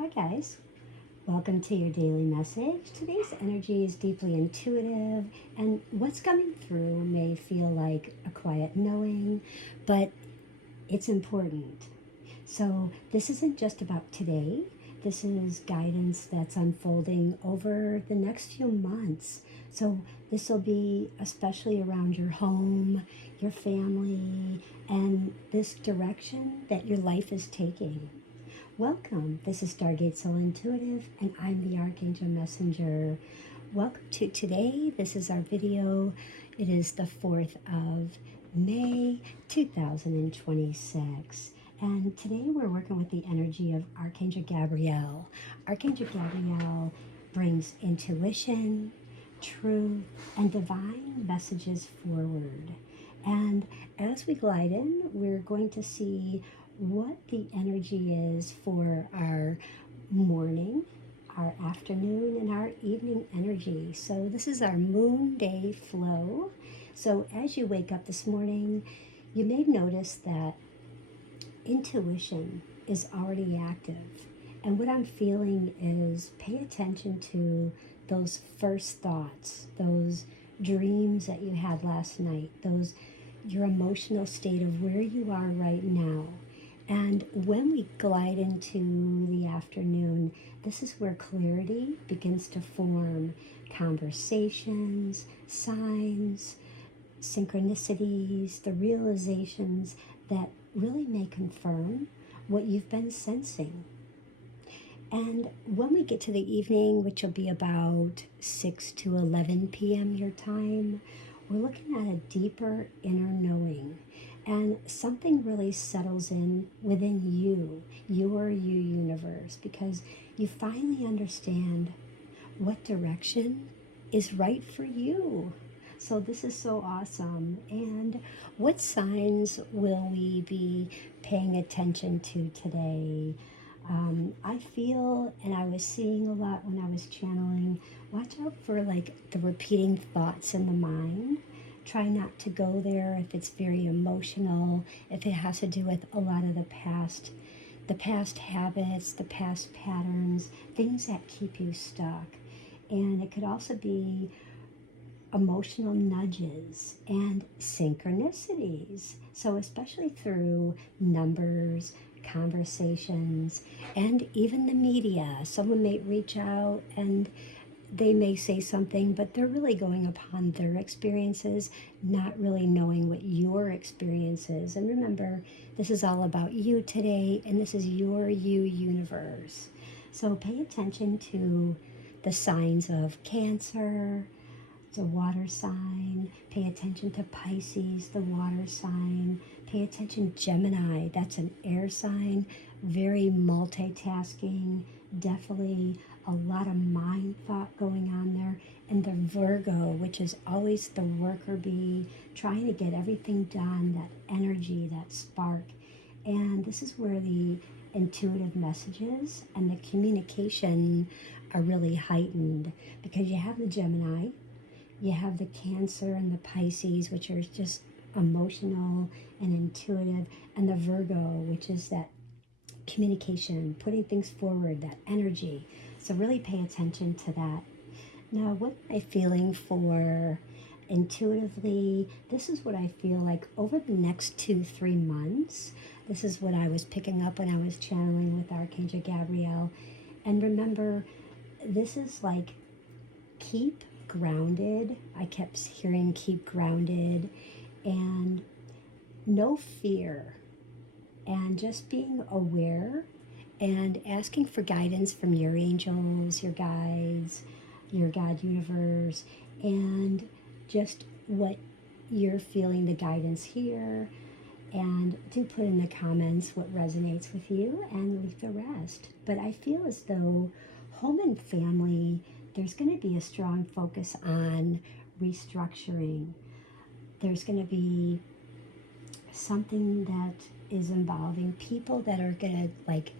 Hi guys, welcome to your daily message. Today's energy is deeply intuitive, and what's coming through may feel like a quiet knowing, but it's important. So, this isn't just about today, this is guidance that's unfolding over the next few months. So, this will be especially around your home, your family, and this direction that your life is taking. Welcome. This is Stargate Soul Intuitive, and I'm the Archangel Messenger. Welcome to today. This is our video. It is the 4th of May 2026. And today we're working with the energy of Archangel Gabriel. Archangel Gabriel brings intuition, truth, and divine messages forward. And as we glide in, we're going to see what the energy is for our morning, our afternoon, and our evening energy. So this is our moon day flow. So as you wake up this morning, you may notice that intuition is already active. And what I'm feeling is pay attention to those first thoughts, those dreams that you had last night, those your emotional state of where you are right now. And when we glide into the afternoon, this is where clarity begins to form. Conversations, signs, synchronicities, the realizations that really may confirm what you've been sensing. And when we get to the evening, which will be about 6 to 11 p.m. your time, we're looking at a deeper inner knowing. And something really settles in within you, your you universe, because you finally understand what direction is right for you. So this is so awesome. And what signs will we be paying attention to today? I feel, and I was seeing a lot when I was channeling, watch out for like the repeating thoughts in the mind. Try not to go there if it's very emotional, if it has to do with a lot of the past habits, the past patterns, things that keep you stuck. And it could also be emotional nudges and synchronicities. So especially through numbers, conversations, and even the media. Someone may reach out and they may say something, but they're really going upon their experiences, not really knowing what your experience is. And remember, this is all about you today, and this is your you universe. So pay attention to the signs of Cancer, the water sign. Pay attention to Pisces, the water sign. Pay attention Gemini, that's an air sign, very multitasking, definitely a lot of mind thought going on there. And the Virgo, which is always the worker bee, trying to get everything done, that energy, that spark. And this is where the intuitive messages and the communication are really heightened, because you have the Gemini, you have the Cancer and the Pisces, which are just emotional and intuitive, and the Virgo, which is that communication, putting things forward, that energy. So really pay attention to that. Now, what am I feeling for intuitively? This is what I feel like over the next 2-3 months. This is what I was picking up when I was channeling with Archangel Gabriel. And remember, this is like keep grounded. I kept hearing keep grounded and no fear, and just being aware and asking for guidance from your angels, your guides, your God universe, and just what you're feeling the guidance here. And do put in the comments what resonates with you and leave the rest. But I feel as though home and family, there's going to be a strong focus on restructuring. There's going to be something that is involving people that are going to like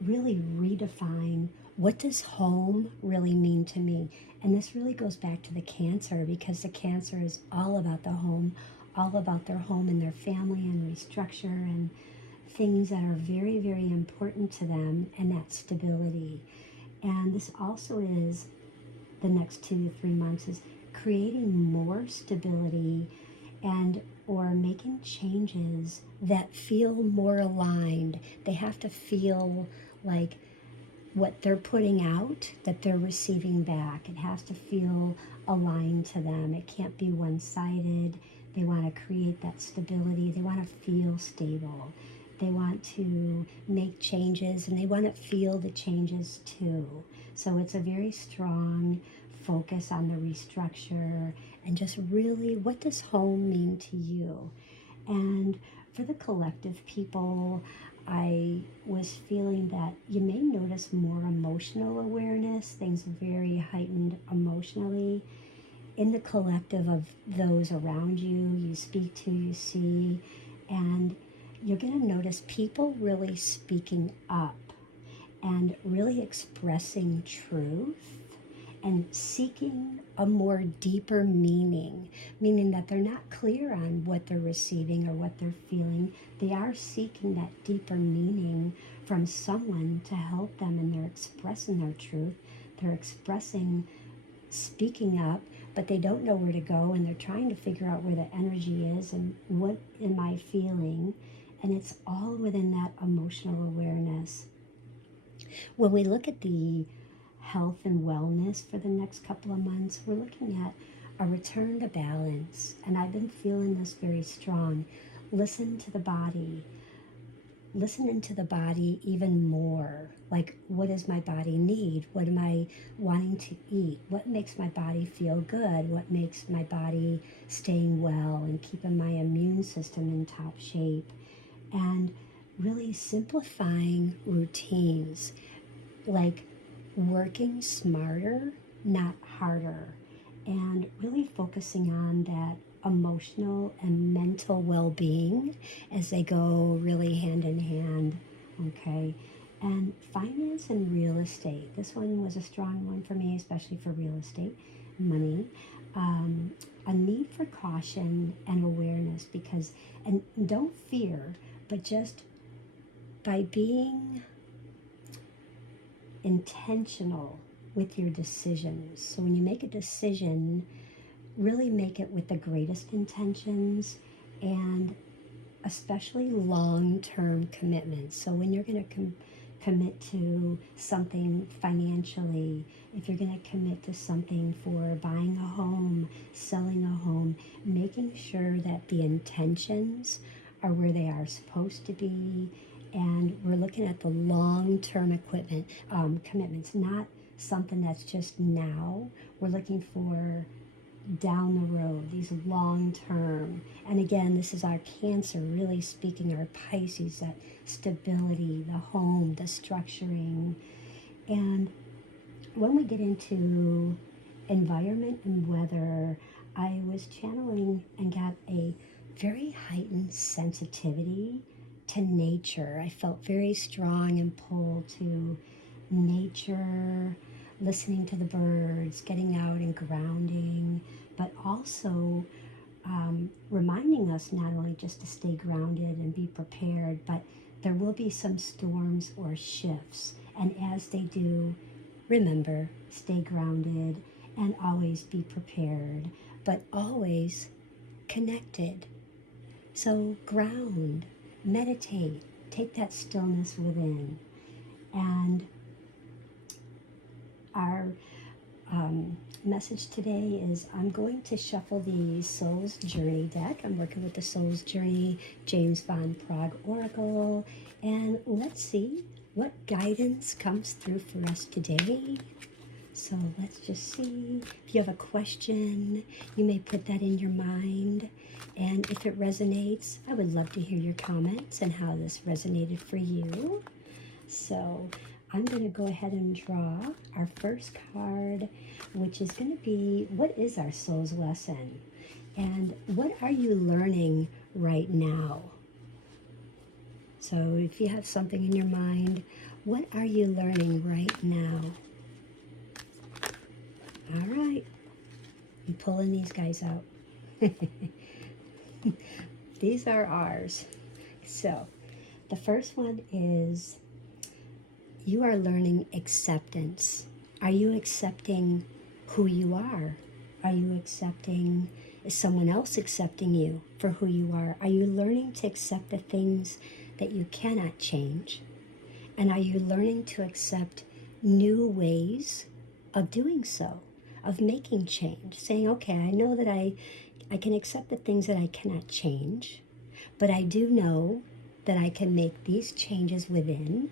really redefine what does home really mean to me. And this really goes back to the Cancer, because the Cancer is all about the home, all about their home and their family and restructure and things that are very, very important to them, and that's stability. And this also is the next 2 to 3 months is creating more stability and or making changes that feel more aligned. They have to feel like what they're putting out, that they're receiving back. It has to feel aligned to them. It can't be one-sided. They want to create that stability. They want to feel stable. They want to make changes, and they want to feel the changes too. So it's a very strong focus on the restructure and just really, what does home mean to you? And for the collective people, I was feeling that you may notice more emotional awareness, things very heightened emotionally in the collective of those around you, you speak to, you see, and you're going to notice people really speaking up and really expressing truth and seeking a more deeper meaning, meaning that they're not clear on what they're receiving or what they're feeling. They are seeking that deeper meaning from someone to help them, and they're expressing their truth. They're expressing, speaking up, but they don't know where to go, and they're trying to figure out where the energy is and what am I feeling, and it's all within that emotional awareness. When we look at the health and wellness for the next couple of months, we're looking at a return to balance, and I've been feeling this very strong. Listen to the body. Listen into the body even more. Like, what does my body need? What am I wanting to eat? What makes my body feel good? What makes my body staying well and keeping my immune system in top shape? And really simplifying routines, like working smarter, not harder, and really focusing on that emotional and mental well-being as they go really hand in hand, okay? And finance and real estate. This one was a strong one for me, especially for real estate, money. A need for caution and awareness, because, and don't fear, but just by being intentional with your decisions. So when you make a decision, really make it with the greatest intentions, and especially long-term commitments. So when you're going to commit to something financially, if you're going to commit to something for buying a home, selling a home, making sure that the intentions are where they are supposed to be, and we're looking at the long-term commitments, not something that's just now. We're looking for down the road, these long-term. And again, this is our Cancer really speaking, our Pisces, that stability, the home, the structuring. And when we get into environment and weather, I was channeling and got a very heightened sensitivity to nature. I felt very strong and pulled to nature, listening to the birds, getting out and grounding, but also reminding us not only just to stay grounded and be prepared, but there will be some storms or shifts. And as they do, remember, stay grounded and always be prepared, but always connected. So ground, meditate, take that stillness within. And our message today is I'm going to shuffle the Soul's Journey deck. I'm working with the Soul's Journey James Van Praagh Oracle. And let's see what guidance comes through for us today. So let's just see. If you have a question, you may put that in your mind. And if it resonates, I would love to hear your comments and how this resonated for you. So I'm going to go ahead and draw our first card, which is going to be, what is our soul's lesson? And what are you learning right now? So if you have something in your mind, what are you learning right now? All right, I'm pulling these guys out. These are ours. So The first one is you are learning acceptance. Are you accepting who you are? Are you accepting, is someone else accepting you for who you are? Are you learning to accept the things that you cannot change? And are you learning to accept new ways of doing so, of making change? Saying, okay, I know that I can accept the things that I cannot change, but I do know that I can make these changes within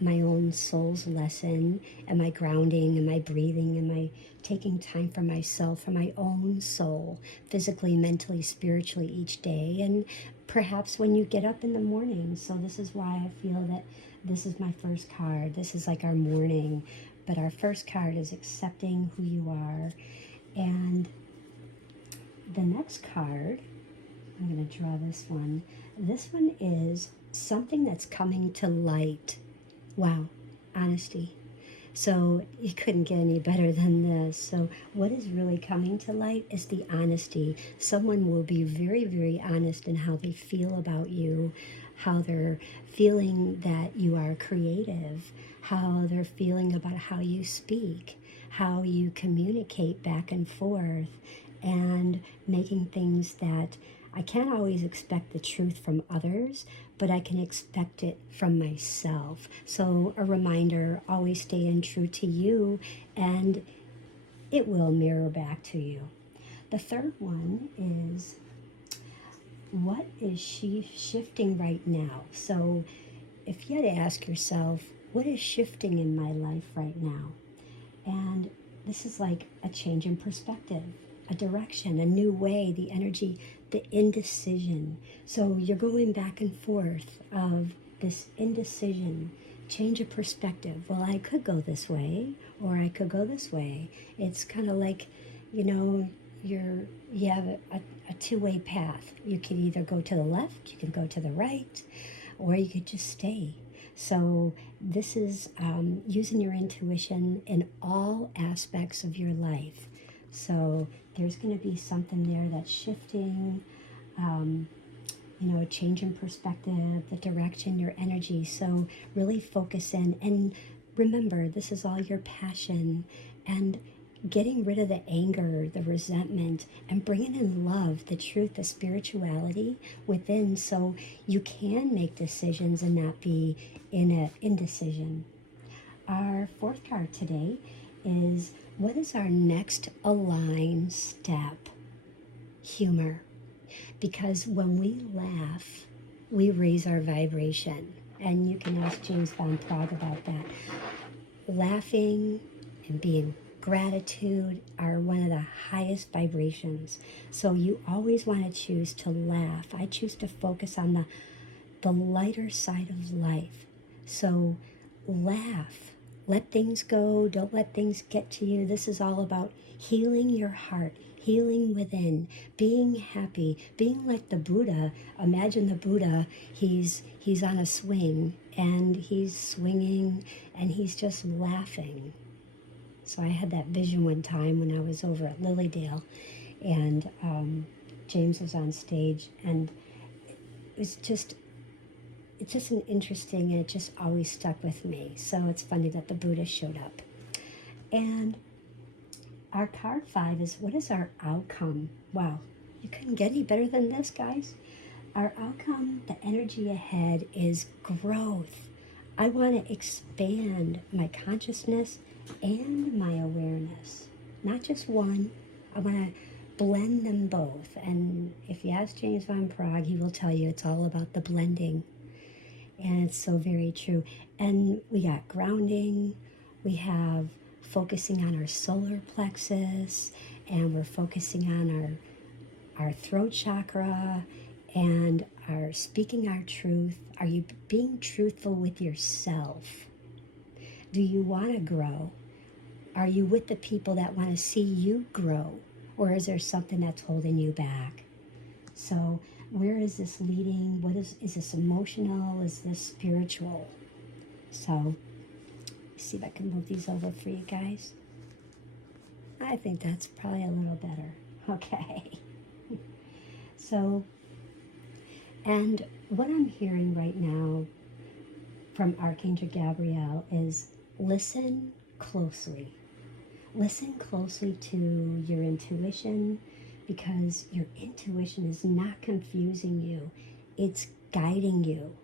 my own soul's lesson, and my grounding and my breathing and my taking time for myself, for my own soul, physically, mentally, spiritually each day. And perhaps when you get up in the morning. So this is why I feel that this is my first card. This is like our morning, but our first card is accepting who you are. And the next card, I'm going to draw this one. This one is something that's coming to light. Wow, honesty. So you couldn't get any better than this. So what is really coming to light is the honesty. Someone will be very, very honest in how they feel about you, how they're feeling that you are creative, how they're feeling about how you speak, how you communicate back and forth, and making things that I can't always expect the truth from others, but I can expect it from myself. So a reminder, always stay in true to you, and it will mirror back to you. The third one is, what is she shifting right now? So if you had to ask yourself, what is shifting in my life right now? And this is like a change in perspective, a direction, a new way, the energy, the indecision. So you're going back and forth of this indecision, change of perspective. Well, I could go this way, or I could go this way. It's kind of like, you have a two-way path. You could either go to the left, you can go to the right, or you could just stay. So this is using your intuition in all aspects of your life. So there's going to be something there that's shifting, a change in perspective, the direction, your energy. So really focus in. And remember, this is all your passion, and getting rid of the anger, the resentment, and bringing in love, the truth, the spirituality within, so you can make decisions and not be in an indecision. Our fourth card today is, what is our next aligned step? Humor. Because when we laugh, we raise our vibration. And you can ask James Van Praagh about that. Laughing and being gratitude are one of the highest vibrations. So you always want to choose to laugh. I choose to focus on the lighter side of life. So laugh. Let things go. Don't let things get to you. This is all about healing your heart, healing within, being happy, being like the Buddha. Imagine the Buddha, he's on a swing, and he's swinging, and he's just laughing. So I had that vision one time when I was over at Lilydale, and James was on stage, and it's just an interesting, and it just always stuck with me. So it's funny that the Buddha showed up. And our card 5 is, what is our outcome? Wow, you couldn't get any better than this, guys. Our outcome, the energy ahead, is growth. I want to expand my consciousness and my awareness. Not just one. I want to blend them both. And if you ask James Van Praagh, he will tell you it's all about the blending. And it's so very true. And we got grounding. We have focusing on our solar plexus. And we're focusing on our throat chakra. And our speaking our truth. Are you being truthful with yourself? Do you want to grow? Are you with the people that want to see you grow? Or is there something that's holding you back? So where is this leading? What is this emotional? Is this spiritual? So see if I can move these over for you guys. I think that's probably a little better. Okay. So And what I'm hearing right now from Archangel Gabriel is listen closely. Listen closely to your intuition, because your intuition is not confusing you, it's guiding you.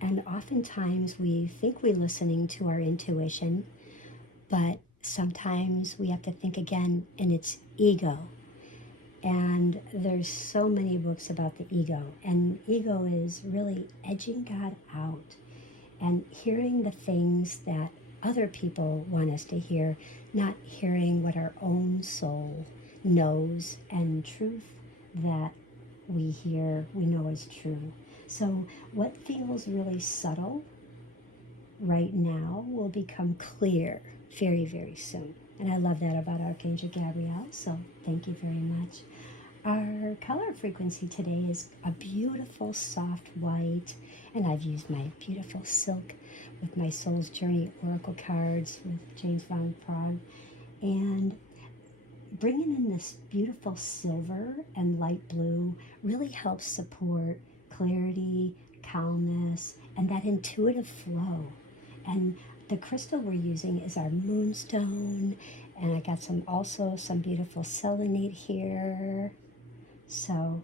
And oftentimes we think we're listening to our intuition, but sometimes we have to think again, and it's ego. And there's so many books about the ego, and ego is really edging God out and hearing the things that other people want us to hear, not hearing what our own soul knows and truth that we hear, we know is true. So what feels really subtle right now will become clear very, very soon. And I love that about Archangel Gabriel, so thank you very much. Our color frequency today is a beautiful soft white, and I've used my beautiful silk with my Soul's Journey Oracle cards with James Van Praagh, and bringing in this beautiful silver and light blue really helps support clarity, calmness, and that intuitive flow. And the crystal we're using is our moonstone, and I got some beautiful selenite here. So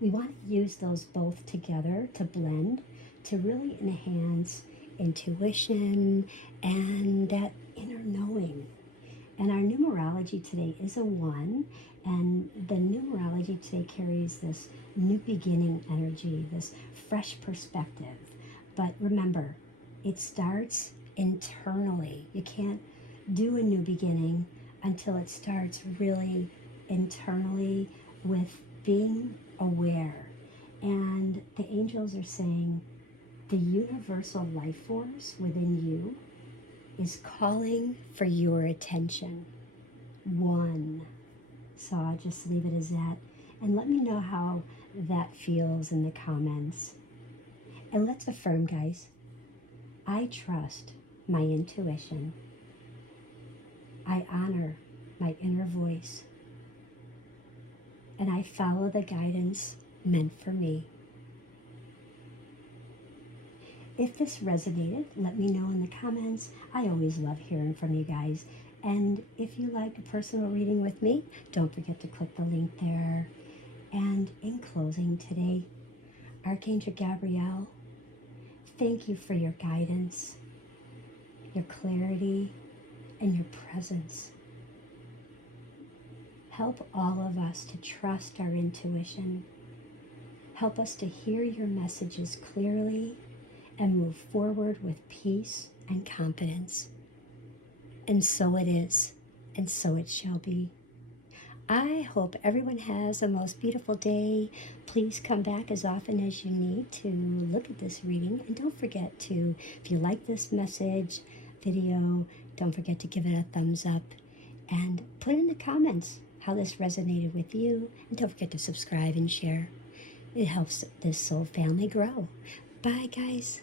we want to use those both together to blend, to really enhance intuition and that inner knowing. And our numerology today is a 1, and the numerology today carries this new beginning energy, this fresh perspective. But remember, it starts internally. You can't do a new beginning until it starts really internally with being aware. And the angels are saying the universal life force within you is calling for your attention. 1. So I'll just leave it as that. And let me know how that feels in the comments. And let's affirm, guys. I trust my intuition. I honor my inner voice. And I follow the guidance meant for me. If this resonated, let me know in the comments. I always love hearing from you guys. And if you like a personal reading with me, don't forget to click the link there. And in closing today, Archangel Gabriel, thank you for your guidance, your clarity, and your presence. Help all of us to trust our intuition. Help us to hear your messages clearly and move forward with peace and confidence. And so it is, and so it shall be. I hope everyone has a most beautiful day. Please come back as often as you need to look at this reading. And don't forget to, if you like this message, video, don't forget to give it a thumbs up. And put in the comments how this resonated with you. And don't forget to subscribe and share. It helps this soul family grow. Bye, guys.